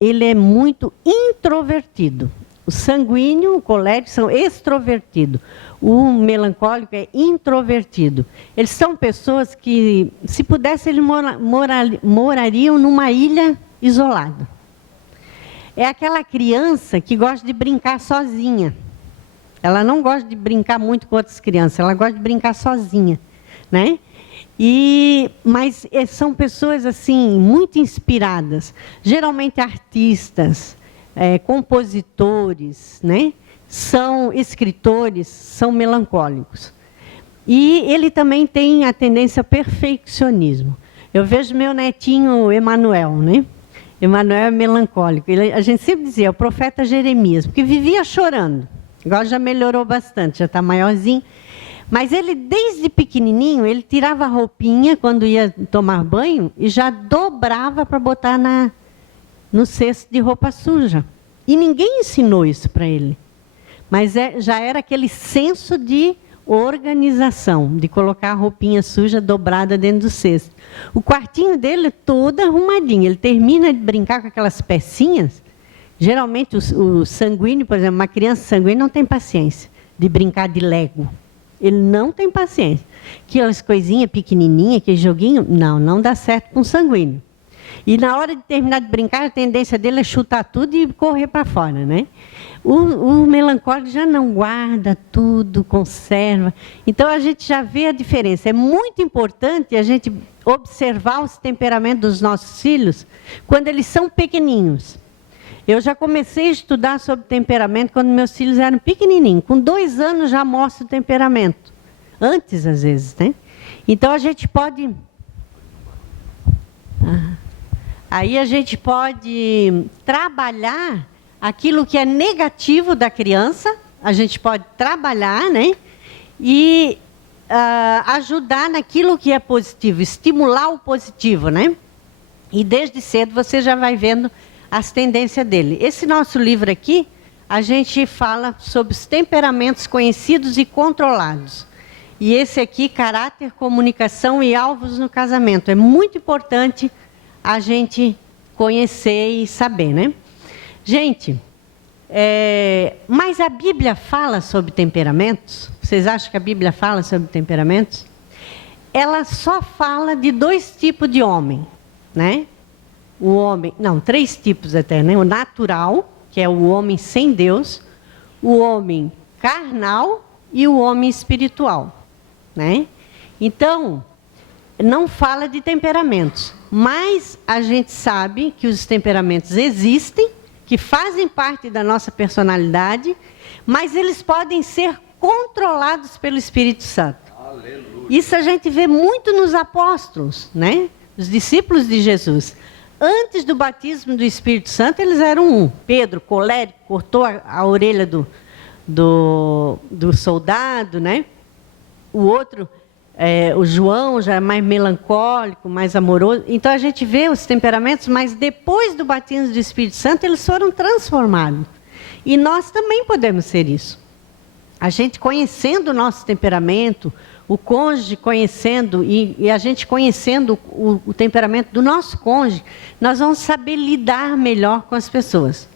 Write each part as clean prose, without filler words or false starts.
ele é muito introvertido. O sanguíneo, o colérico são extrovertidos. O melancólico é introvertido. Eles são pessoas que, se pudesse, eles morariam numa ilha isolada. É aquela criança que gosta de brincar sozinha. Ela não gosta de brincar muito com outras crianças, ela gosta de brincar sozinha, né? Mas são pessoas assim muito inspiradas, geralmente artistas, compositores, né? São escritores, são melancólicos. E ele também tem a tendência ao perfeccionismo. Eu vejo meu netinho Emanuel, né? Emanuel é melancólico. A gente sempre dizia, o profeta Jeremias, porque vivia chorando. Agora já melhorou bastante, já está maiorzinho. Mas ele, desde pequenininho, ele tirava a roupinha quando ia tomar banho e já dobrava para botar no cesto de roupa suja. E ninguém ensinou isso para ele. Mas já era aquele senso de organização, de colocar a roupinha suja dobrada dentro do cesto. O quartinho dele é todo arrumadinho. Ele termina de brincar com aquelas pecinhas. Geralmente, o sanguíneo, por exemplo, uma criança sanguínea não tem paciência de brincar de Lego. Ele não tem paciência. Aquelas coisinhas pequenininhas, aquele joguinho, não dá certo com o sanguíneo. E na hora de terminar de brincar, a tendência dele é chutar tudo e correr para fora, né? O melancólico já não guarda tudo, conserva. Então, a gente já vê a diferença. É muito importante a gente observar os temperamentos dos nossos filhos quando eles são pequeninhos. Eu já comecei a estudar sobre temperamento quando meus filhos eram pequenininhos. Com 2 anos já mostro o temperamento. Antes, às vezes, né? Então, a gente pode... Aí a gente pode trabalhar aquilo que é negativo da criança, a gente pode trabalhar, né? E ajudar naquilo que é positivo, estimular o positivo, né? E desde cedo você já vai vendo as tendências dele. Esse nosso livro aqui, a gente fala sobre os temperamentos conhecidos e controlados. E esse aqui, caráter, comunicação e alvos no casamento. É muito importante a gente conhecer e saber, né? Gente, mas a Bíblia fala sobre temperamentos? Vocês acham que a Bíblia fala sobre temperamentos? Ela só fala de 2 tipos de homem, né? O homem, não, 3 tipos até, né? O natural, que é o homem sem Deus, o homem carnal e o homem espiritual, né? Então, não fala de temperamentos, mas a gente sabe que os temperamentos existem, que fazem parte da nossa personalidade, mas eles podem ser controlados pelo Espírito Santo. Aleluia. Isso a gente vê muito nos apóstolos, né? Os discípulos de Jesus. Antes do batismo do Espírito Santo, eles eram um. Pedro, colérico, cortou a orelha do soldado, né? O outro... o João já é mais melancólico, mais amoroso. Então, a gente vê os temperamentos, mas depois do batismo do Espírito Santo, eles foram transformados. E nós também podemos ser isso. A gente conhecendo o nosso temperamento, o cônjuge conhecendo, e a gente conhecendo o temperamento do nosso cônjuge, nós vamos saber lidar melhor com as pessoas.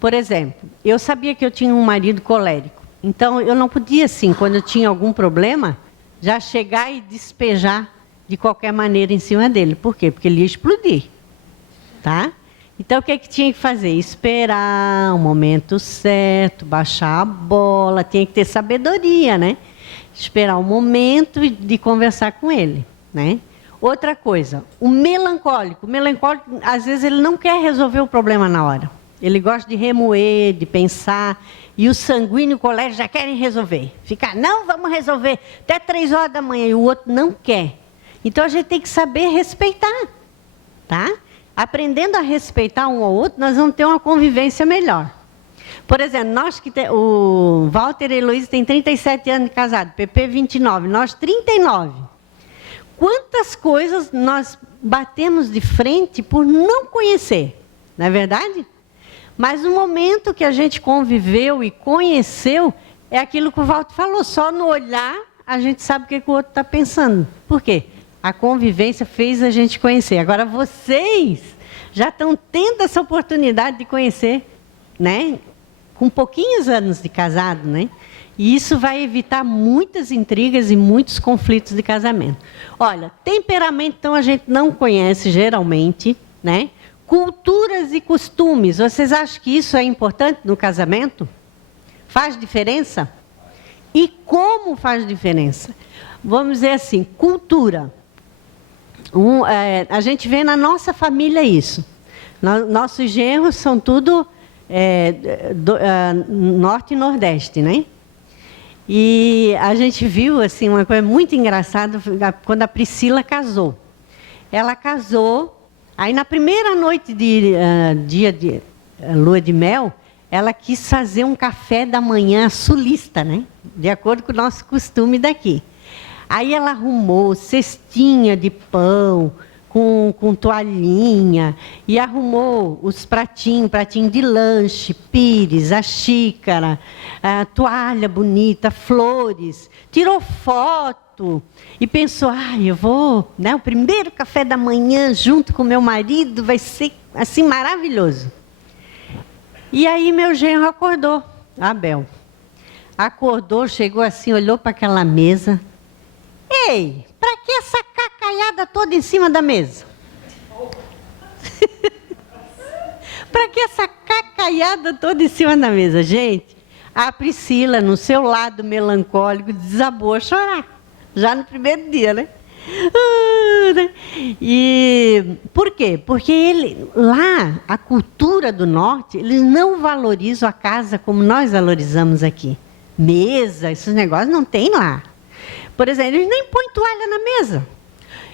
Por exemplo, eu sabia que eu tinha um marido colérico. Então, eu não podia, assim, quando eu tinha algum problema... já chegar e despejar de qualquer maneira em cima dele. Por quê? Porque ele ia explodir. Tá? Então, o que tinha que fazer? Esperar o momento certo, baixar a bola, tinha que ter sabedoria, né? Esperar o momento de conversar com ele, né? Outra coisa, o melancólico, às vezes, ele não quer resolver o problema na hora. Ele gosta de remoer, de pensar... E o sanguíneo e o colérico já querem resolver. Ficar, não, vamos resolver até 3 horas da manhã. E o outro não quer. Então, a gente tem que saber respeitar. Tá? Aprendendo a respeitar um ao outro, nós vamos ter uma convivência melhor. Por exemplo, o Walter e a Heloísa têm 37 anos de casado, PP 29, nós 39. Quantas coisas nós batemos de frente por não conhecer? Não é verdade? Mas no momento que a gente conviveu e conheceu, é aquilo que o Walter falou, só no olhar a gente sabe o que o outro está pensando. Por quê? A convivência fez a gente conhecer. Agora vocês já estão tendo essa oportunidade de conhecer, né? Com pouquinhos anos de casado, né? E isso vai evitar muitas intrigas e muitos conflitos de casamento. Olha, temperamento, então, a gente não conhece geralmente, né? Culturas e costumes, vocês acham que isso é importante no casamento? Faz diferença? E como faz diferença? Vamos dizer assim, cultura. A gente vê na nossa família isso. Nossos genros são tudo norte e nordeste, né? E a gente viu assim, uma coisa muito engraçada quando a Priscila casou. Ela casou, aí na primeira noite de dia de lua de mel, ela quis fazer um café da manhã sulista, né? De acordo com o nosso costume daqui. Aí ela arrumou cestinha de pão, com toalhinha, e arrumou os pratinho de lanche, pires, a xícara, a toalha bonita, flores, tirou foto e pensou, eu vou, né, o primeiro café da manhã junto com meu marido vai ser assim maravilhoso. E aí meu genro acordou, Abel. Acordou, chegou assim, olhou para aquela mesa. Ei, para que essa cacaiada toda em cima da mesa? Para que essa cacaiada toda em cima da mesa? Gente, a Priscila, no seu lado melancólico, desabou a chorar. Já no primeiro dia, né? E por quê? Porque lá, a cultura do norte, eles não valorizam a casa como nós valorizamos aqui. Mesa, esses negócios não tem lá. Por exemplo, eles nem põem toalha na mesa.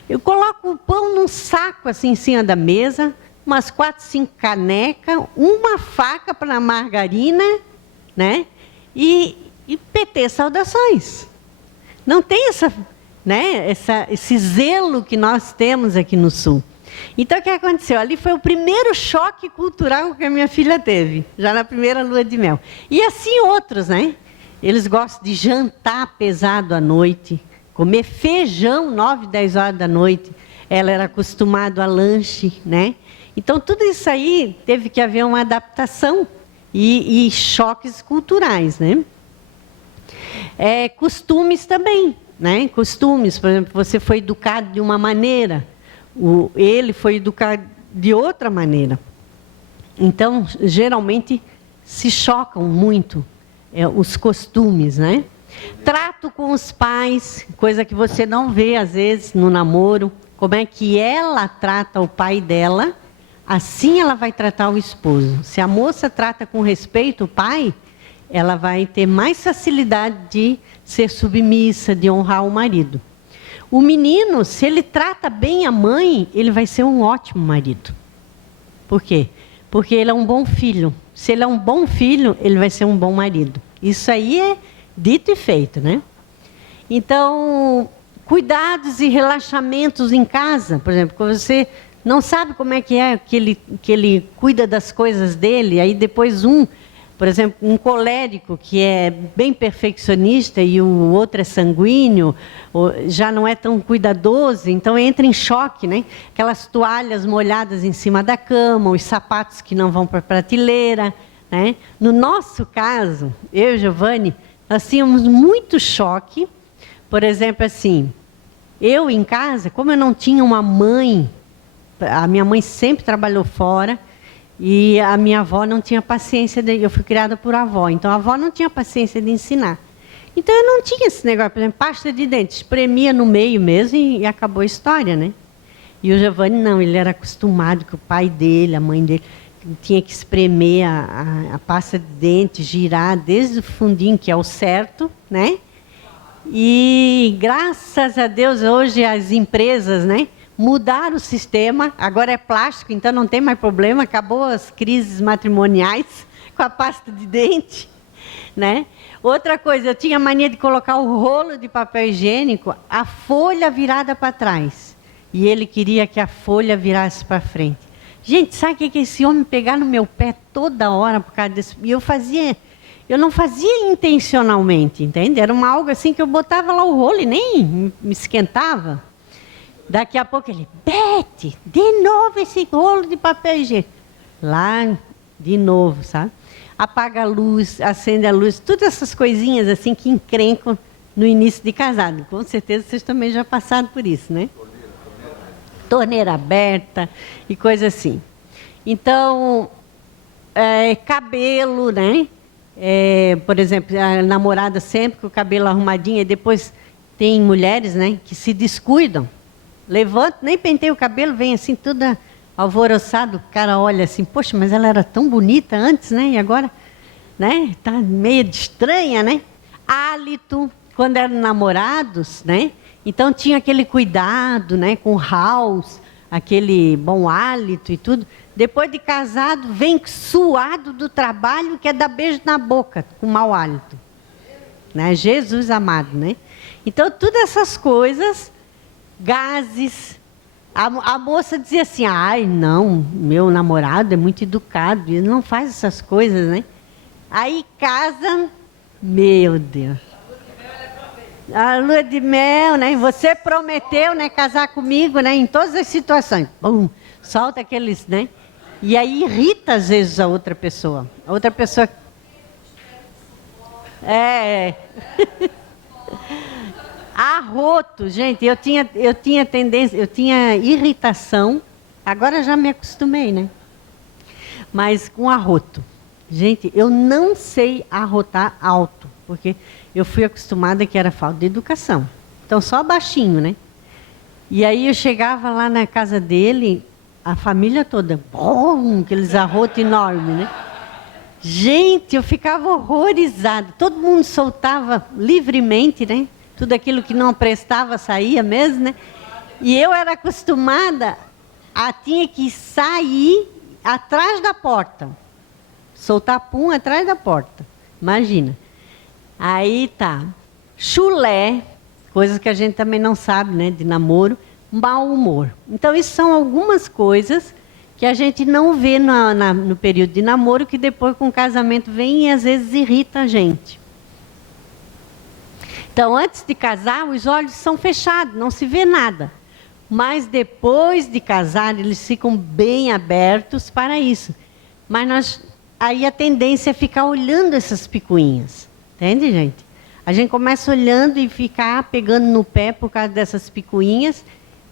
Eu coloco o pão num saco assim em cima da mesa, umas 4, 5 canecas, uma faca para margarina, né? E PT saudações. Não tem esse zelo que nós temos aqui no Sul. Então, o que aconteceu? Ali foi o primeiro choque cultural que a minha filha teve, já na primeira lua de mel. E assim outros, né? Eles gostam de jantar pesado à noite, comer feijão 9, 10 horas da noite. Ela era acostumada a lanche, né? Então, tudo isso aí teve que haver uma adaptação e choques culturais, né? Costumes também, né? Costumes, por exemplo, você foi educado de uma maneira, ele foi educado de outra maneira. Então, geralmente, se chocam muito os costumes, né? Trato com os pais, coisa que você não vê, às vezes, no namoro. Como é que ela trata o pai dela, assim ela vai tratar o esposo. Se a moça trata com respeito o pai, ela vai ter mais facilidade de ser submissa, de honrar o marido. O menino, se ele trata bem a mãe, ele vai ser um ótimo marido. Por quê? Porque ele é um bom filho. Se ele é um bom filho, ele vai ser um bom marido. Isso aí é dito e feito, né? Então, cuidados e relaxamentos em casa, por exemplo, quando você não sabe como é que ele cuida das coisas dele, aí depois por exemplo, um colérico que é bem perfeccionista e o outro é sanguíneo, já não é tão cuidadoso, então entra em choque, né? Aquelas toalhas molhadas em cima da cama, os sapatos que não vão para a prateleira, né? No nosso caso, eu e Giovanni, nós tínhamos muito choque. Por exemplo, assim, eu em casa, como eu não tinha uma mãe, a minha mãe sempre trabalhou fora, e a minha avó não tinha paciência, eu fui criada por avó, então a avó não tinha paciência de ensinar. Então eu não tinha esse negócio, por exemplo, pasta de dente, espremia no meio mesmo e acabou a história, né? E o Giovanni não, ele era acostumado que o pai dele, a mãe dele, tinha que espremer a pasta de dente, girar desde o fundinho, que é o certo, né? E graças a Deus hoje as empresas, né? Mudaram o sistema, agora é plástico, então não tem mais problema, acabou as crises matrimoniais com a pasta de dente, né? Outra coisa, eu tinha mania de colocar o rolo de papel higiênico, a folha virada para trás, e ele queria que a folha virasse para frente. Gente, sabe o que esse homem pegar no meu pé toda hora por causa desse... E eu não fazia intencionalmente, entende? Era algo assim que eu botava lá o rolo e nem me esquentava. Daqui a pouco ele, Bete, de novo esse rolo de papel higiênico. Lá, de novo, sabe? Apaga a luz, acende a luz, todas essas coisinhas assim que encrencam no início de casado. Com certeza vocês também já passaram por isso, né? Torneira aberta e coisa assim. Então, cabelo, né? Por exemplo, a namorada sempre com o cabelo arrumadinho, e depois tem mulheres, né, que se descuidam. Levanta, nem penteia o cabelo, vem assim, toda alvoroçado. O cara olha assim, poxa, mas ela era tão bonita antes, né? E agora, né? Tá meio estranha, né? Hálito, quando eram namorados, né? Então tinha aquele cuidado, né? Com house, aquele bom hálito e tudo. Depois de casado, vem suado do trabalho, quer dar beijo na boca, com mau hálito. Né? Jesus amado, né? Então, todas essas coisas, gases. A moça dizia assim, ai, não, meu namorado é muito educado, ele não faz essas coisas, né? Aí casa, meu Deus. A lua de mel, né? Você prometeu, né, casar comigo, né? Em todas as situações. Bum, solta aqueles, né? E aí irrita às vezes a outra pessoa. A outra pessoa... Arroto, gente, eu tinha tendência, eu tinha irritação, agora já me acostumei, né? Mas com arroto. Gente, eu não sei arrotar alto, porque eu fui acostumada que era falta de educação. Então, só baixinho, né? E aí eu chegava lá na casa dele, a família toda, bom, aqueles arrotos enormes, né? Gente, eu ficava horrorizada. Todo mundo soltava livremente, né? Tudo aquilo que não prestava saía mesmo, né? E eu era acostumada tinha que sair atrás da porta. Soltar pum atrás da porta. Imagina. Aí tá. Chulé, coisas que a gente também não sabe, né? De namoro. Mau humor. Então, isso são algumas coisas que a gente não vê no período de namoro, que depois com o casamento vem e às vezes irrita a gente. Então, antes de casar, os olhos são fechados, não se vê nada. Mas depois de casar, eles ficam bem abertos para isso. Mas aí a tendência é ficar olhando essas picuinhas. Entende, gente? A gente começa olhando e ficar pegando no pé por causa dessas picuinhas,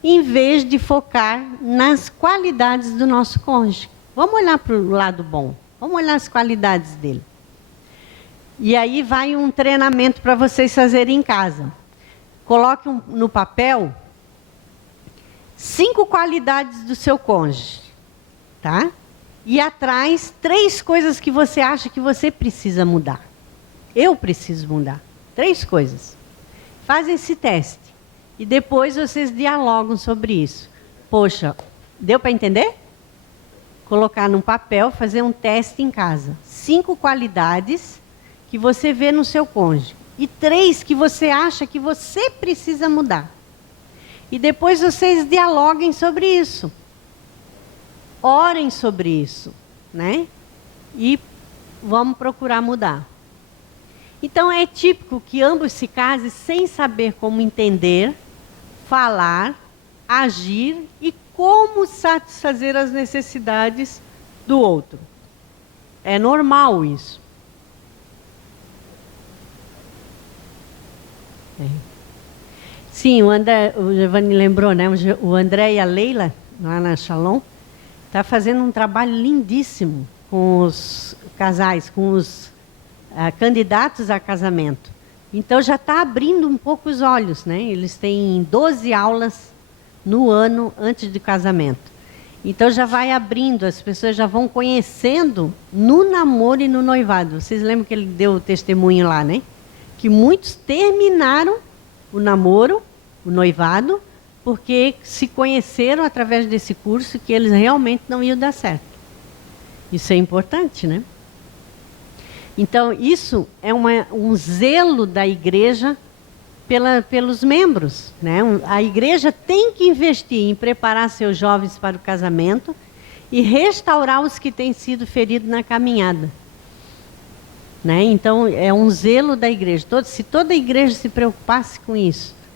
em vez de focar nas qualidades do nosso cônjuge. Vamos olhar para o lado bom. Vamos olhar as qualidades dele. E aí vai um treinamento para vocês fazerem em casa. Coloque no papel 5 qualidades do seu cônjuge, tá? E atrás 3 coisas que você acha que você precisa mudar. Eu preciso mudar. 3 coisas. Fazem esse teste. E depois vocês dialogam sobre isso. Poxa, deu para entender? Colocar num papel, fazer um teste em casa. 5 qualidades que você vê no seu cônjuge. E 3 que você acha que você precisa mudar. E depois vocês dialoguem sobre isso. Orem sobre isso, né? E vamos procurar mudar. Então é típico que ambos se casem sem saber como entender, falar, agir e como satisfazer as necessidades do outro. É normal isso. Sim, o Giovanni lembrou, né? O André e a Leila, lá na Shalom, está fazendo um trabalho lindíssimo com os casais, com os candidatos a casamento. Então já está abrindo um pouco os olhos, né? Eles têm 12 aulas no ano antes do casamento. Então já vai abrindo, as pessoas já vão conhecendo no namoro e no noivado. Vocês lembram que ele deu o testemunho lá, né? Que muitos terminaram o namoro, o noivado, porque se conheceram através desse curso que eles realmente não iam dar certo. Isso é importante, né? Então, isso é um zelo da igreja pelos membros, né? A igreja tem que investir em preparar seus jovens para o casamento e restaurar os que têm sido feridos na caminhada. Né? Então, é um zelo da igreja. Se toda a igreja se preocupasse com isso,